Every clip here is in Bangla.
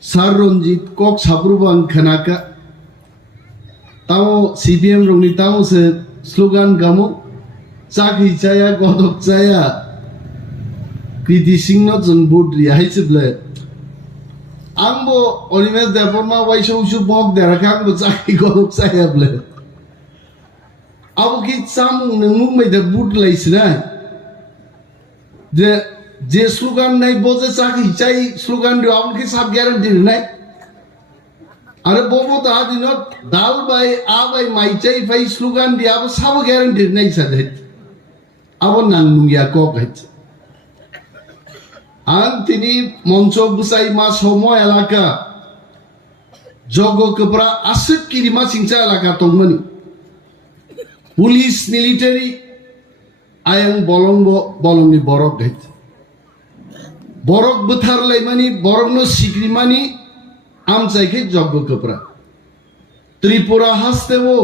Sar Ronjit kok sapruban khanaka tao CPM rongni tao se slogan gamo chakhi chaya godok chaya kriti singno jung budri haichible ambo Olimes Deborma waisho ushu bok derakang bo chakhi godok chaya ble abo ki samung nangmung mai de bud laisna যে স্লোগান নাই বোঝে চাকরি চাই স্লোগান দিও আমাকে সব গ্যারান্টি নাই আরে ববো তো আদিনত দাল বাই আ বাই মাই চাই ভাই স্লোগান দি আব সব গ্যারান্টি নাই সাথে আব নাংনুয়া কক হচ্ছে আর তিনি মঞ্চ বুসাই মা সময় এলাকা জগকপ্রা আসুক কিরিমা সিংচা এলাকা তংমনি পুলিশ মিলিটারি আয়ং বলংনি বরক হচ্ছে borok betar laimani borok no sikrimani amchaike joggo kopra Tripura hastewo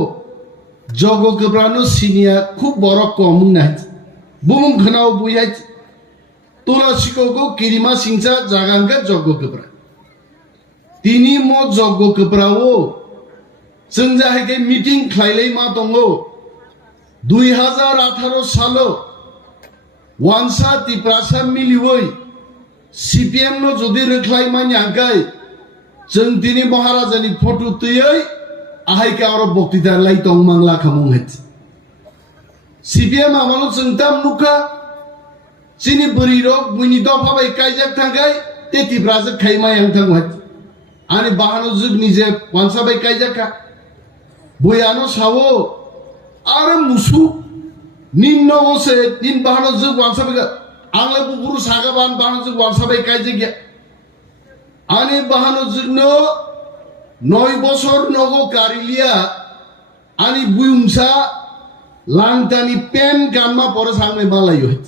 joggo kopra no sinia khub borok komung nai bumung khanao buyai tola sikogo kirima singcha jagangka joggo kopra tini mo joggo kopra o sengja heke meeting khlailai ma tongo 2018 salo wansa tiprasa miliwoi CPM no jodi reklai mani angkai jeng tini Maharajani photo tuyai ahai ka aro boktita lai tong mangla khamung het CPM amalo jengtam nuka chini buri rok buini do phabai kaijak thangai teti braja khaima yang thang het ani bahano jug nije wansa bai kaijak ka boyano sawo are musu ninno ose nin bahano jug wansa bai Angle buburu sagaban bahano jug wansa bai kaijak ya ani bahano jugno 9 বছর নগো কারিলিয়া ani buyungsa langtani pen gamma pore sangme balai hoit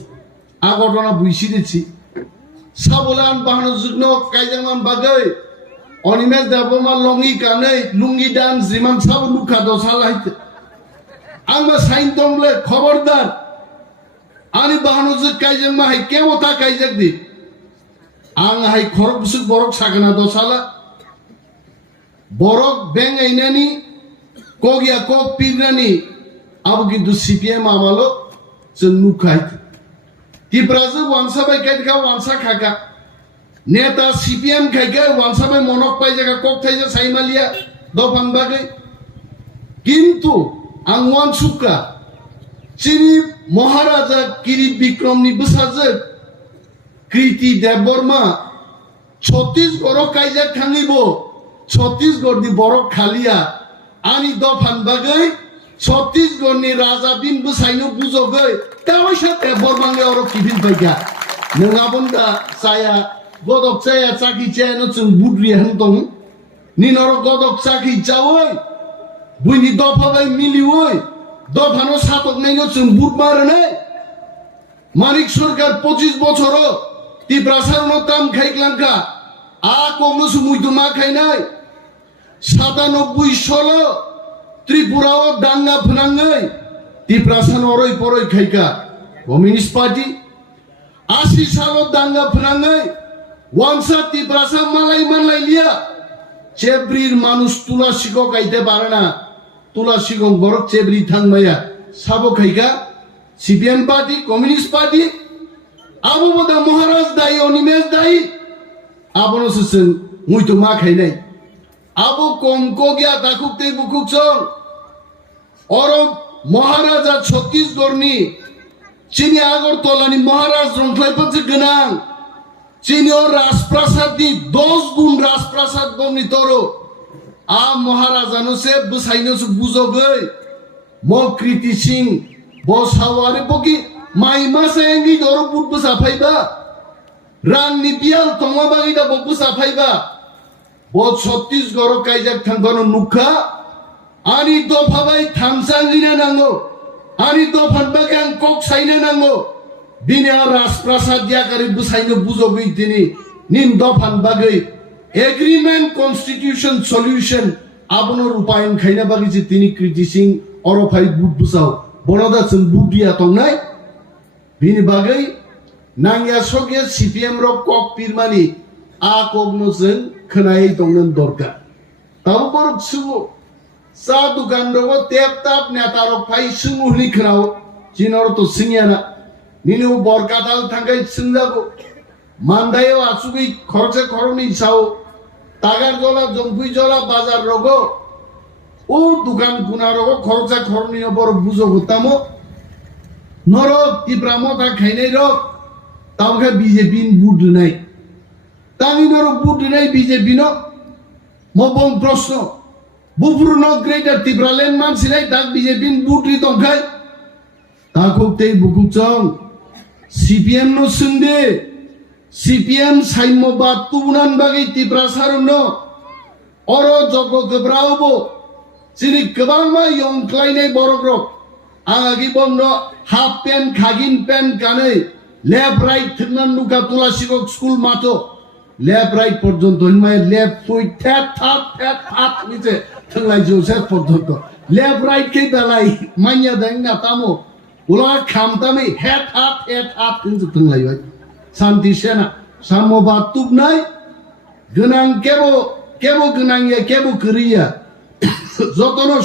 agotona buisi dichi sabolan bahano jugno kaijangman bagai Olimes Deborma longi kanai lungi dan ziman sab lukha do salait anga sain tomle খবরদার ani bahano jug kaijangma hai kemota kaijak di ang hai khorok busuk borok sagana do sala borok beng ainani kogya kok pirnani abu kintu CPM amalo jenu khai ki brazu wansa bai kaidka wansa khaka neta CPM khaika wansa bai monok pai jaga kok thaija saimalia do phanbagai kintu angwan sukka chini Maharaja Kiri Bikramni busajak Kriti Deborma Chhattisgarh kaijak thangibo Chhattisgarh di borok khalia ani do phanbagai Chhattisgarh ni raja bin busaino bujogai tawaisa Deborma nge oro kibin paika nangabonda saya godok saya chaki chaya no chung budri hantong ninoro godok chaki chawoi buini do phabai milioi do phano satok nei no chung bud marane Manik Sarkar 25 বছরও তিপ্রাসারনো কাম খাইকলাঙ্কা আ কংগ্রেস মুইদুমা খাইনাই 97 সালে ত্রিপুরাও দাঙ্গা ফনাঙ্গাই তিপ্রাসান অরই পরই খাইকা কমিউনিস্ট পার্টি 80 সালে দাঙ্গা ফনাঙ্গাই ওয়ানসা তিপ্রাসা মালাই মানলাই লিয়া চেব্রির মানুষ তুলা শিকো কাইতে পারে না তুলা শিকো বরক চেব্রি থাংমায়া সাবো খাইকা CPM party, Communist party, abo boda Maharaj dai, Olimes dai, abo no susun muito makai nei, abo kongkogya takuk te bukuk song, oro Maharaja Chhattisgarh ni, chini Agartala ni Maharaj rongklai patse genang, chini or Rasprasad ni 10 gun Rasprasad bomni toro, a Maharaja no se busaino su buzogai, mo Kriti Singh Bos haware poki mai masa engi doro putbu safaiba rang ni pial toma bagi da bopu safaiba bo Chhattisgarh kaijak thangkono nukha ani do phabai thamsangina nango ani do phanbage ang kok saina nango bine Rasprasad yakari busaino bujogui tini nin do phanbage agreement constitution solution abonor upayan khaina bagi je tini Kriti Singh oro phai bud busao Bonoda chung budia tongnai bini bagai nangya sogya CPM rok kok pirmani akogno जों खोनायै दंनो दरकार ताबो बरक सुबु सा दुकान रगो टेप ताप नेतारक फाइ सुमुहनि खोनाव जिनर तो सिंयाना निनु बरकाताल थांगाय सिंजागो मानदायो आसुगै खरसे खरनि साव तागार जला जंपुइ जला बाजार रगो ও দোকান কুনার খরচা খরনীয় বড় বুঝো হতামো নরক তীব্রামতা খাইনাই রক তাওকে বিজেপি বুট নাই তামি নরক বুট নাই বিজেপি ন মবং প্রশ্ন বুফুর ন গ্রেটার তীব্রালেন মানসিলাই তাক বিজেপি বুটরি তংখাই তাকক তেই বুকুচং সিপিএম ন সুন্দে সিপিএম সাইমবাদ তুবুনান বাগै তীব্রা সারুন অর জগ গব্রাওবো Sini kebang ma yong klainai borok rok. Agi bongno half pen khagin pen kanai left right thnan nuka tula sikok school mato left right porjonto himai left foot tap niche thanglai joseph porjonto left right ke dalai manya dangna tamo ula khamtami head up inju thanglai bai santi sena samoba tubnai gunang kebo gunang ya kebo kriya যতনো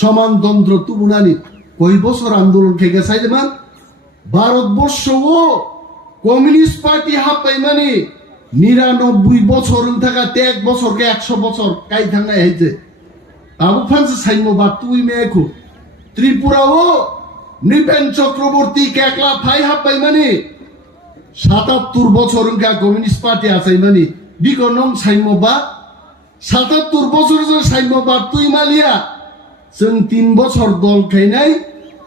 সমানতন্ত্র তুবুনানি কই বছর আন্দোলন খেগে চাইলেমান ভারতবর্ষ ও কমিউনিস্ট পার্টি হাপাই মানে 99 বছর থাকা 1 বছরকে 100 বছর কাই থাঙ্গাই হইছে আবু ফানসে সাইমবা তুই মেখু ত্রিপুরা ও নৃপেন চক্রবর্তী কেকলা ফাই হাপাই মানে 77 বছর কমিউনিস্ট পার্টি আছে মানে বিকনম সাইমবা 77 বছর যে সাইমবাদ তুই মালিয়া जों 3 বছর দল খাইনাই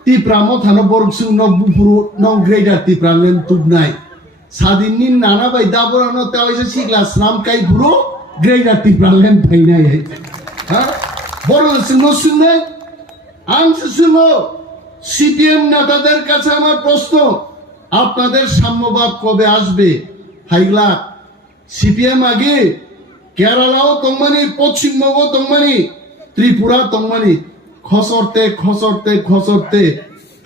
টিপ্রাম থানো বরক जों নবুপুরু নং গ্রেডার টিপ্রালেন তুবনাই সাদিননি নানা বাই দাবরানো তাওইছে সিগলা স্নাম কাই পুরো গ্রেডার টিপ্রালেন ফাইনাই হ্যাঁ বড় শুননাই আনছে শুনো সিপিএম নেতাদের কাছে আমার প্রশ্ন আপনাদের সাম্যবাদ কবে আসবে হাইগলা সিপিএম আগে কেরালাও তংমানি পশ্চিমবঙ্গ তংমানি ত্রিপুরা তংমানি খসরতে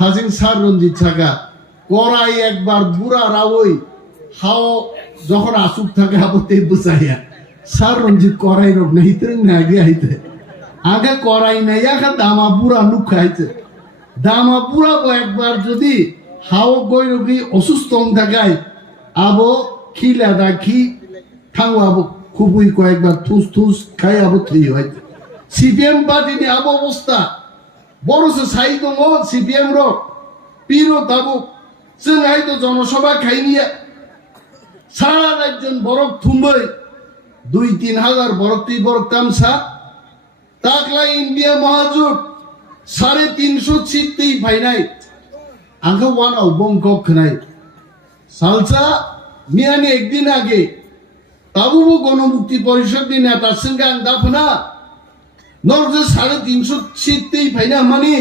হাজিং সার রঞ্জিত ছাগা করাই একবার বুড়া রাওই হাও যখন আসুক থাকে আপতে বুঝাইয়া সার রঞ্জিত করাই রোগ নেই না আগে করাই নাই আগে দামা বুড়া লুক খাইছে দামা বুড়া একবার যদি হাও গই রোগী অসুস্থ থাকায় আবো খিলাদা খি থাঙ্গো আবো খুবই কয়েকবার থুস খাই আবো থুই হয়তো সিপিএম পার্টি নি আবো অবস্থা বড় সাই দङ সিপিএম র পিরো তাবো जों হয়তো জনসভা খাইনিয়া সারা রাজ্যন বরক থুমবই 2-3 হাজার বরক তুই বরক তামসা তাকলা ইন্ডিয়া মহাজোট 350 সিট তুই ফাইনাই আঙ্কা ওয়ান আউ বংকক খনাই সালসা মিয়ানি একদিন আগে তাবুবো গণমুক্তি পরিষদ নি নেতা সঙ্গে আং দাফনা নরজে 350 সিট তুই ফাইনা মানে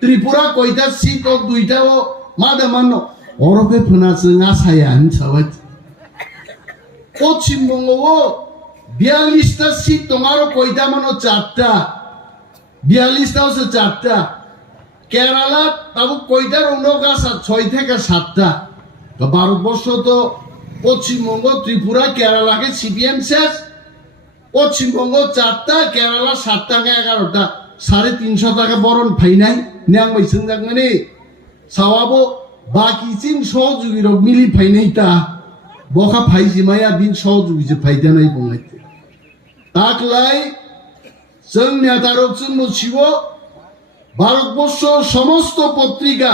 ত্রিপুরা কয়টা সিট ও দুইটা ও মাদা মান্য অরকে ফোনা जों আশায়া আনছাওয়া পশ্চিমবঙ্গ ও 42টা সিট তোমার কয়টা মানো 4টা 42টা হচ্ছে 4টা কেরালা তাবু কয়টার অনগাছা 6 থেকে 7টা তো ভারতবর্ষ তো পশ্চিমবঙ্গ ত্রিপুরা কেরালাকে সিপিএম শেষ পশ্চিমবঙ্গ 4টা কেরালা 7টা 11টা 350 টাকা বরণ ফাইনাই নিয়াং বাইসং জাগমানি সাওয়াবো বাকি চিন সহযোগী রক মিলি ফাইনাইতা বখা ফাইজিমায়া বিন সহযোগী যে ফাইদানাই বংলাইতে তাকলাই जों নেতারক जों মছিব ভারতবর্ষ সমস্ত পত্রিকা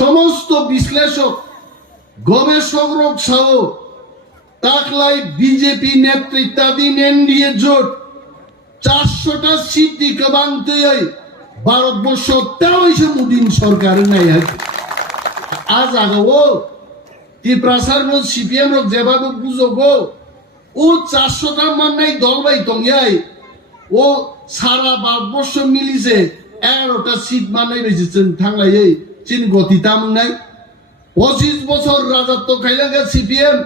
সমস্ত বিশ্লেষক গবেষক রক সাও তাকলাই বিজেপি নেতৃত্বাধীন এনডিএ জোট 400টা সিট দিকে বাংতে ভারতবর্ষ তাও এসে মোদী সরকার নাই আজ আগাও ত্রিপ্রাসার নো সিপিএম রক যেভাবে বুঝোগো ও 400টা মান নাই দল বাই দংয়াই ও সারা ভারতবর্ষ মিলিছে 11টা সিট মানাই বেশি থাংলাই চিন গতি তাম নাই 25 বছর রাজত্ব খাইলাঙ্গা সিপিএম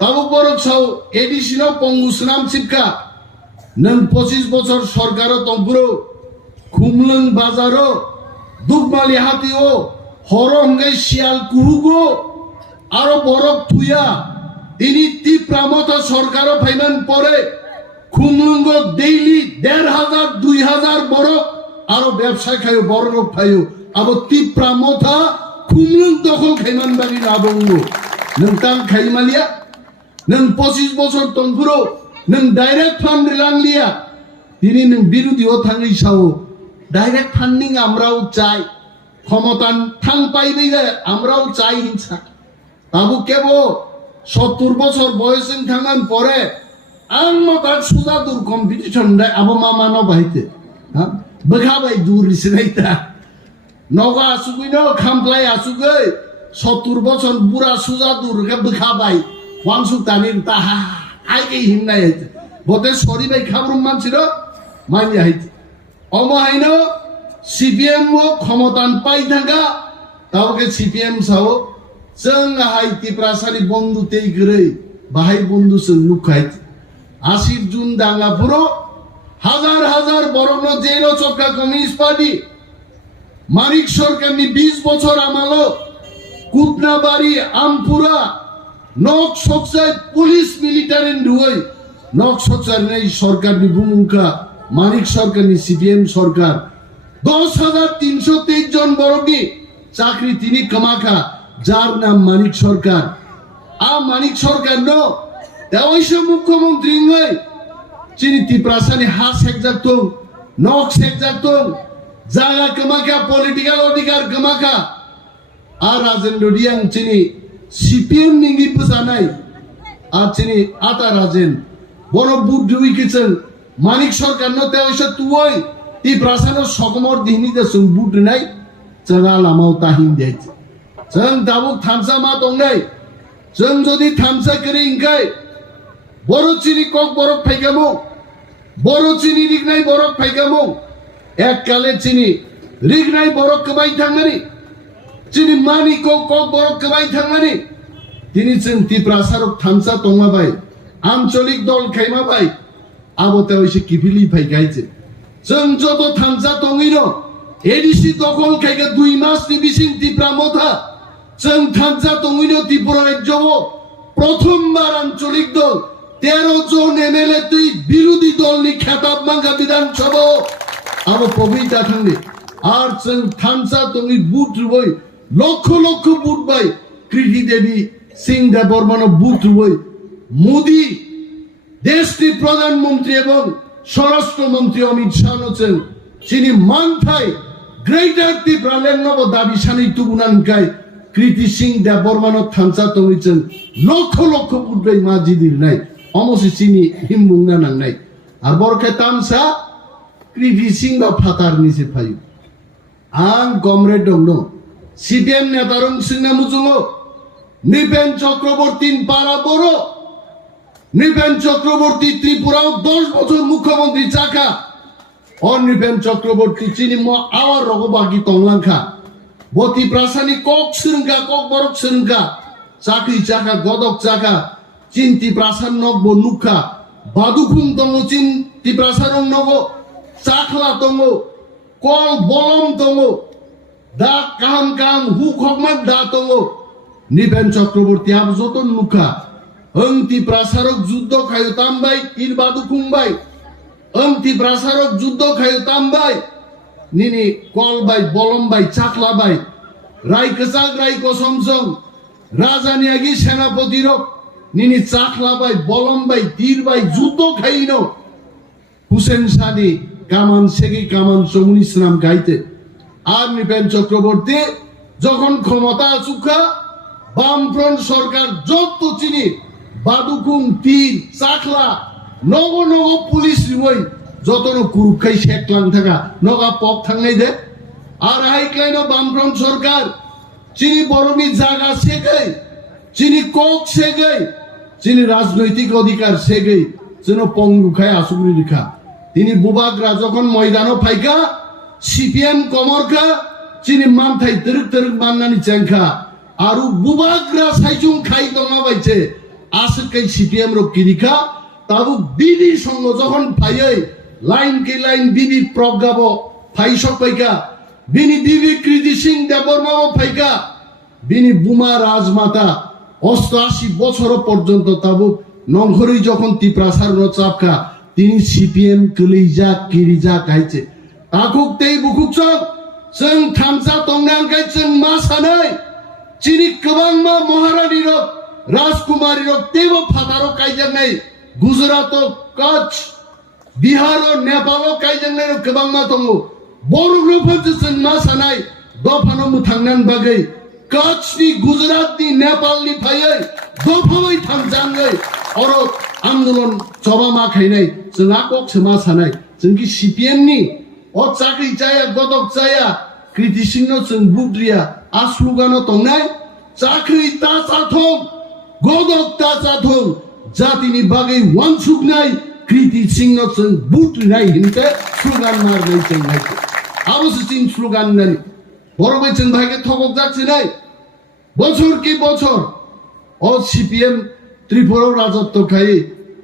তাবুক বরক সাও এডিশনাল পঙ্গুসনাম শিক্ষা নং 25 বছর সরকারও তম্পুরো খুমলং বাজারও দুগমালি হাতিও হরঙ্গাই শিয়াল কুহুগো আরো বরফ থুয়া তিনি তীব্রামতা সরকারও ফাইমান পরে খুমলুঙ্গ ডেইলি ১,৫০০ ২,০০০ বড় আরো ব্যবসা খাইও বড় লোক খাইও আবার তীব্রামতা খুমলুং দখল খাইমান বাড়ি না বঙ্গ নोंथां খাইমালিয়া नों 25 বছর তংপুরো नों ডাইরেক্ট ফান্ড লাংলিয়া তিনি नों বিরোধীও থাঙ্গি সাও ডাইরেক্ট ফান্ডিং আমরাও চাই ক্ষমতান থাং পাইবে আমরাও চাই হিংসা তাবু কেব 70 বছর বয়সে থাঙ্গান পরে आं मतार सुजा दूर कम्पिटिशन दे अब मामा न बाहिते हां बखाबाय दूर रिसनाइता नगा आसुगैनो खामप्लाय आसुगै 70 बछर बुरा सुजा दूर के बखाबाय वांसु तानिर ताहा आइके हिमनाय बते सरी बाय खाब्रुम मानसिर मानि हाइट अमहाइनो सीपीएम ओ क्षमतान पाइ थांगा तावके सीपीएम साव जों हाइति प्रासारि बंधु तेइ गरै बाहाय बंधु जों लुखाइट 80 জুন দাঙ্গাপুরো হাজার হাজার বরণ জেল চক্কা কমিউনিস্ট পার্টি মানিক সরকারনি 20 বছর আমালো কুতনাবাড়ি আমপুরা নক সকসাই পুলিশ মিলিটারি রুই নক সকসাই নাই সরকারনি ভূমিকা মানিক সরকারনি সিপিএম সরকার 10,323 জন বড়কি চাকরি তিনি কামাখা যার নাম মানিক সরকার মানিক সরকার ন দেওয়াইছে মুখ্যমন্ত্রী নয় চিনি ত্রিপ্রাসানি হাস একজাক্তং নক্স একজাক্তং জায়গা কামাকা পলিটিক্যাল অধিকার কামাকা আর রাজেন্দ্র ডিয়াং চিনি সিপিএম নিঙ্গি পজানাই আর চিনি আতা রাজেন বড় বুদ্ধ উইকেছেন মানিক সরকার ন দেওয়াইছে তুই ত্রিপ্রাসানো সকমর দিহনিতে সুং বুদ্ধ নাই জায়গা লামাও তাহিন দেইছে जों दाबुक थामसा मा दं नै जों जदि थामसा करि इंखाय बड़ चिनि कक बरफ फाइगामो बड़ चिनि रिगनाय बरफ फाइगामो एक काले चिनि रिगनाय बरफ कबाय थांनानै चिनि मानि कक बरफ कबाय थांनानै दिनै जों ত্রিপ্রাসারক थामसा दंमाबाय आঞ্চলিক दल खायमाबाय आबोताव एसे किफिलि फाइगायजे जों जत थामसा दङैनो एडिसि दखल खायगा 2 मासनि बिसिं ত্রিপ্রামতা जों थामसा दङैनो ত্রিপুরা রাজ্যव प्रथमबार आঞ্চলিক दल 13 জন এমএলএ তুই বিরোধী দলনি খেতাব মাঙ্গা বিধানসভা আবো পবিতা থাঙ্গে আর जों थामसा दङै বুট রুবই লক্ষ লক্ষ বুট বাই কৃতি দেবী সিং দেববর্মন বুট রুবই মোদি দেশটি প্রধানমন্ত্রী এবং স্বরাষ্ট্রমন্ত্রী অমিত শাহ নছেন চিনি মানথাই গ্রেটার ত্রিপুরালের নব দাবি সানি তুগুনানকাই কৃতি সিং দেববর্মন थामसा दङैছেন লক্ষ লক্ষ বুট বাই মাজিদির নাই অমসি চিনি হিমবুংনা নাংনাই আর বরকে তামসা কৃতি সিং বা ফাতার নিচে ফাইও आं कमरेड दं सीपीएम नेतारं सिंना मुजुङो नृपेन चक्रवर्ती पारा बड़ो नृपेन चक्रवर्ती त्रिपुराव 10 বছর मुख्यमंत्री चाका और नृपेन चक्रवर्ती चिनी म आवार रगो बाकी तंलांखा बती प्रासानी कक सिरंगा कक बरक सिरंगा चाकरी चाका गदक चाका चिन्ति प्रासान नब नुखा बादुखुं दङ चिन्ति प्रासारं नगो चाखला दङ कल बलम दङ दा काम काम हुखकमा दा दङ नृपेन चक्रवर्ती आब जतन नुखा ओंति प्रासारक जुद्ध खायो तामबाय इरबादु खुंबाय ओंति प्रासारक जुद्ध खायो तामबाय निनि कल बाय बलम बाय चाखला बाय रायकसा रायको समसम राजानि आगि सेनापति रक निनि चाखला बाय बलम बाय तीर बाय जुद्ध खाइनो हुसेन सानि কামান সেগি কামান চমুনি নাম গাইতে আর নৃপেন চক্রবর্তী যখন ক্ষমতা চুকা বামফ্রন্ট সরকার যত চিনি বাদুকুং তীর চাকলা নগ নগ পুলিশ রিবই যতন কুরুখাই শেকলাং থাকা নগা পক থাঙ্গাই দে আর হাইক্লাইন বামফ্রন্ট সরকার চিনি বরমি জায়গা সেগাই চিনি কক সেগাই চিনি রাজনৈতিক অধিকার সেগাই যেন পঙ্গুখায় আসুগুলি রেখা তিনি বুবাগরা যখন ময়দানো ফাইকা সিপিএম কমরকা চিনি মানথাই তরুক তরুক মাননানি চেংখা আরু বুবাগরা সাইজুং খাই দমা বাইছে আসকাই সিপিএম র কিরিকা তাবু বিডি সঙ্গ যখন ফাইই লাইন কে লাইন বিডি প্রজ্ঞাব ফাইসক পাইকা বিনি বিবি কৃতি সিং দেববর্মাও ফাইকা বিনি বুমা রাজমাতা 88 বছর পর্যন্ত তাবু নংখরি যখন তিপ্রাসার চাপকা তিনি সিপিএম কলিজা কিরিজা গাইছে তাকুক তেই বুকুক চক जों थामसा तंनांगाय जों मा सानै चिनि गोबां मा महारानी रक राजकुमारी रक तेबो फादारो कायजोंनाय गुजरात कच्छ बिहार नेपाल कायजोंनाय गोबां मा दङ बर'फोरजों जों मा सानै दफानो मुथांनान बागै कच्छनि गुजरातनि नेपालनि फायै दफावै थांजाङै अर आन्दोलन जबा मा खायनाय जोंहा कक्ष मा सानै जोंखि सिपिएमनि O চাকরি চায়া গদক চায়া কৃতি সিংহ जों बुद्रिया आस्लुगानो तंनाय চাকরি ता जाथों गदक ता जाथों जातिनि बागै वानसुगनाय কৃতি সিংহ जों बुद्रिनाय हिनते स्लुगान मारनाय जों नायखो आबोसो जों स्लुगान नानि बर'बै जों भागे थगक जाखिनाय बছর কি বছর ও সিপিএম ত্রিপুরা রাজত্ব খাই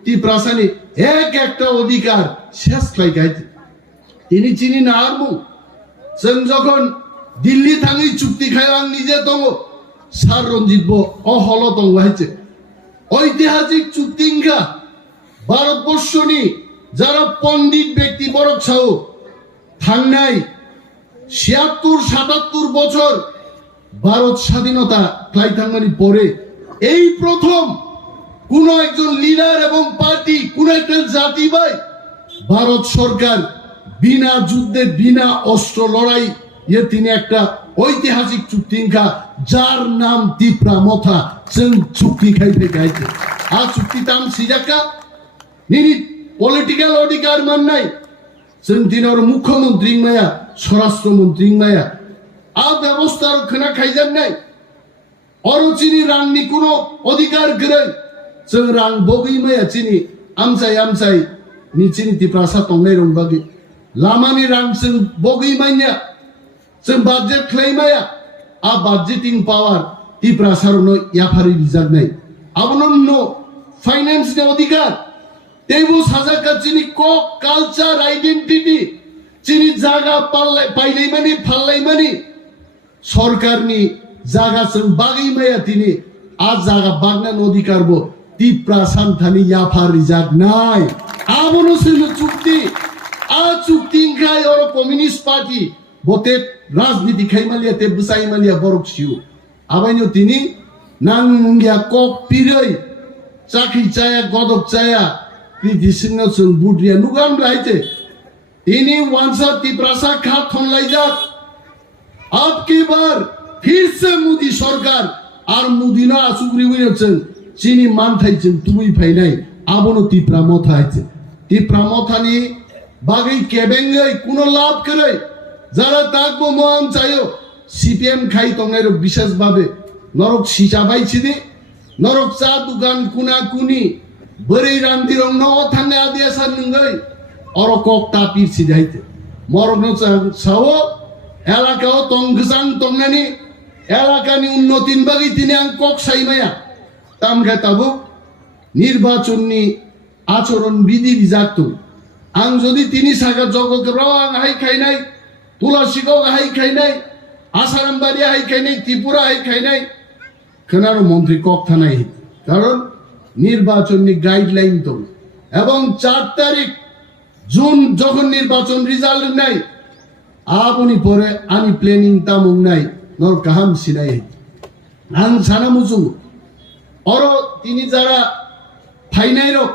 তিপ্রাসানি এক একটা অধিকার শেষ খাইগাইতে তিনি চিনি না আরমু जों যখন দিল্লি থাঙি চুক্তি খাই আং নিজে দङ সার রঞ্জিত অহল দङ হাইছে ঐতিহাসিক চুক্তিঙ্গা ভারতবর্ষনি যারা পণ্ডিত ব্যক্তি বরক ছাও থাংনাই ৭৬-৭৭ বছর ভারত স্বাধীনতা ক্লাই থাংমানি পরে এই প্রথম কোন একজন লিডার এবং পার্টি কোন একটা জাতি ভাই ভারত সরকার বিনা যুদ্ধে বিনা অস্ত্র লড়াই এ তিনি একটা ঐতিহাসিক চুক্তিঙ্গা যার নাম তিপ্রা মথা जों চুক্তি খাইতে গাইতে আ চুক্তি তাম সিজাকা নিনি পলিটিক্যাল অধিকার মাননাই जों দিনের মুখ্যমন্ত্রী মায়া স্বরাষ্ট্রমন্ত্রী মায়া আ ব্যবস্থার খনা খাইজান নাই অরচিনি রাংনি কোনো অধিকার গরে जों রাং বগি মায়া চিনি আমসাই নি চিনি তিপ্রাসা তংনাই রংবাগি लामानि रां जों बगै माइया जों बाजेट क्लेमाया आ बाजेटिं पावर तिप्रासारनो याफारि रिजार्नाय आबनो फाइनेंस नि अधिकार तेबो साजाका चिनि को कालचार आइडेंटिटी चिनि जागा पाइलायमानि फाललायमानि सरकारनि जागा जों बागै माया तिनि आ जागा बागनान अधिकारबो तिप्रासान्थानि याफारि रिजार्नाय आबनो सोलो चुक्ति आ चुक्तिंखाय और कम्युनिस्ट पार्टी बोते राजनीति खाइमालिया ते बुसाइमालिया बरकसिउ आबाइनो तिनी नांगिया कक पिरै चाखि चाया गदक चाया कृति सिंह जों बुद्रिया नुगान लाइते तिनी वांसा तिप्रासा खा थनलाइजा अब की बार फिर से मोदी सरकार और मोदीनो आसुग्रिविनो जों चिनी मानथाइ जों तुबै फाइनाय आबनो तिप्रा मथा आइते तिप्रा मथानि बागै केबेंगै कुनो लाभ करे যারা তাকবো মন চাইও সিপিএম খাই তংনাই বিশেষ ভাবে নরক সিচাবাইছি দি নরক চা দোকান কুনা কুনি বरै রান্দি রং ন থানে আদিয়া সান নঙ্গৈ অর কক তাপির সিদাইতে মরন চাও এলাকাও তং গসাং তংনানি এলাকানি উন্নতিন বাগै তিনি আং কক সাইমায়া তামগা তাবো নির্বাচননি আচরণ বিধি বিজাক্ত आं যদি তিনি সাগা জগগ্রাও आं हाइ खाइनाय तुलासिगाव हाइ खाइनाय आसारामबारि हाइ खाइनाय त्रिपुरा हाइ खाइनाय खोनारो मन्त्री कक थानाय कारण নির্বাচনী গাইডলাইন তো এবং 4 তারিখ জুন যখন নির্বাচন রেজাল্ট নাই আপনি পরে আনি প্ল্যানিং তামুং নাই নর কাহাম সিনাই আং সানা মুজু অর তিনি যারা ফাইনাই রক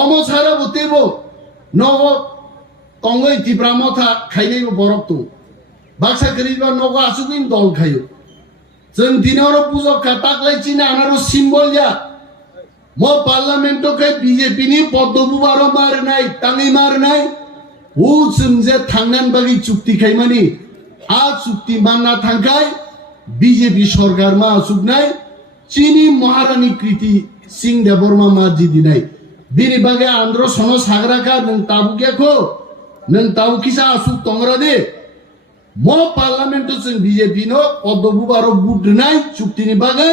অমছারা বতেবো নগ তংগৈ তিপ্রা মথা খাইনাইবো বরক তো বাক্সা করিবা নগ আসুকিন দল খাইयो जों दिनारो पुजो काटाकलाय चिना आनारो सिम्बल या मो पार्लियामेन्टो के बीजेपी नि पद्मबु बारो मारनाय ताङै मारनाय हु जों जे थांनान बागै चुक्ति खाइमानि आ चुक्ति मानना थांखाय बीजेपी सरकार मा असुकनाय चीनी महारानी कृति सिंह देबरमा मा जिदिनाय बिनि बागै आंध्र सनो साग्राका नों ताबुकेखो नों ताबुकिसा असुक तंग्रा दे मो पार्लियामेंट जों बीजेपी नो पद्मबु बारो बुद्रनाय चुक्तिनि बागै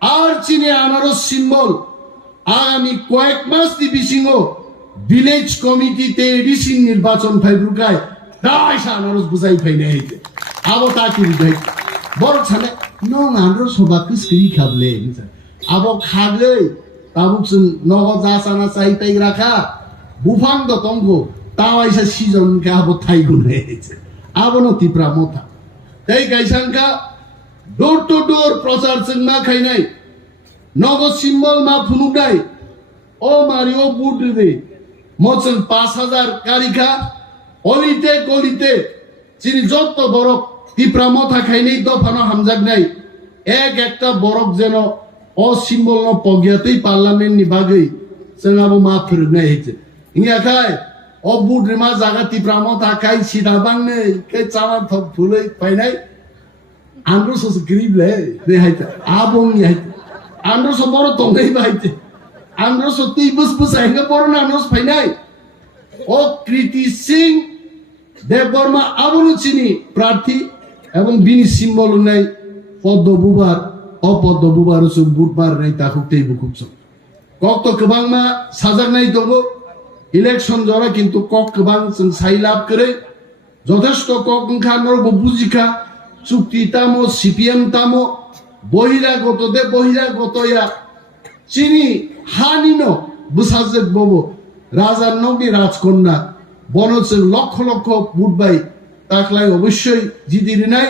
आर चीनी आनारो सिम्बल आगामी कয়েক মাস दिबिसिङो ভিলেজ কমিটিতে এডিসিং নির্বাচন ফাইব্রুকায় দাই সানারস বুঝাই ফাইনাই আবো তাকি বড় ছানে nong andro soba kiskri khable abo khagei tabuk sun nogo jasana chai pai rakha bufang do tonggo tawaisa season ka abo thai gunai abo no tipra motha tei kaisangka door to door prachar chung ma khainai nogo symbol ma phunuknai o mario budde mochung 5000 karika olite golite chini jotto borok tipra motha khainai dofano hamjagnai ek ekta borok jeno o symbol no pogyatei parliament ni bagei sengabo ma phurgnai heche inga khai o budre ma jaga tipra motha kai sida bangnei kai chama thok phulei painai andro so grib le de haita abong yai andro so boro tongai baite andro so ti bus bus ainga boro na nos painai o Kriti Singh Debbarma আবরু চিনি প্রার্থী এবং বিনি সিম্বল নাই পদ্ম বুবার অপদ্ম বুবার বুধবার নাই তাকুতেই বুকুছ কক তো গোবাংমা সাজার নাই দङ ইলেকশন জরা কিন্তু কক গোবাং जों সাইলাব করে যথেষ্ট কক ওংখা নরব বুজিখা চুক্তি তামো সিপিএম তামো বহিরাগতয়া চিনি হানিনো বুসাজেক ববো রাজা নগি রাজকন্যা বনচের লক্ষ লক্ষ বুটবাই তাকলাই অবশ্যই জিতি নাই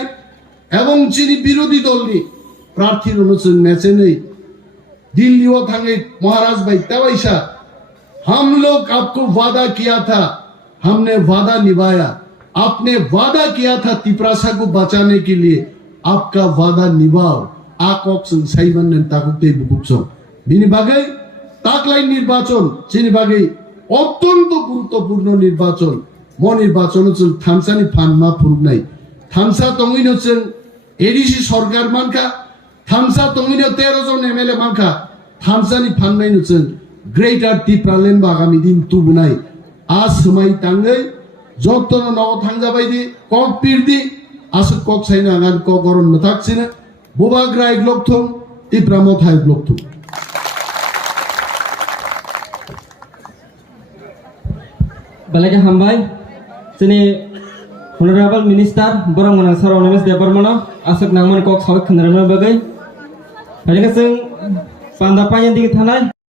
এবং চিনি বিরোধী দলনি প্রার্থীর অনুচের নেচে নেই দিল্লিও थांगे महाराज भाई तवैसा हम लोग आपको वादा किया था हमने वादा निभाया आपने वादा किया था तिप्रासा को बचाने के लिए आपका वादा निभाओ आकक जों साइबानन ताकुते बुकुचो बिनि बागै ताकलाई निर्वाचन चिनि बागै অত্যন্ত গুরুত্বপূর্ণ নির্বাচন নির্বাচন হচ্ছে থামসানি ফানমা ফুরুকনাই থামসা তঙ্গিন হচ্ছে এডিসি সরকার মানকা থামসা তঙ্গিন 13 জন এমএলএ মানকা থামসানি ফাননাই হচ্ছে গ্রেটার ত্রিপুরাল্যান্ড আগামী দিন তুবনাই আজ সময় তাঙ্গৈ যতন নগ থাংজাবাইদি কক পিরদি আসক কক সাইনা গান কক গরম ন থাকছিনা বোবাগ্রা এক লক্ষম ত্রিপুরা মথা এক লক্ষম Balaga hambai, sini Honorable Minister Borang Manang Sar Onemes Deparmana asok nangman kok sawak kendaraan bagai. Balaga sing pandapanya di tanah.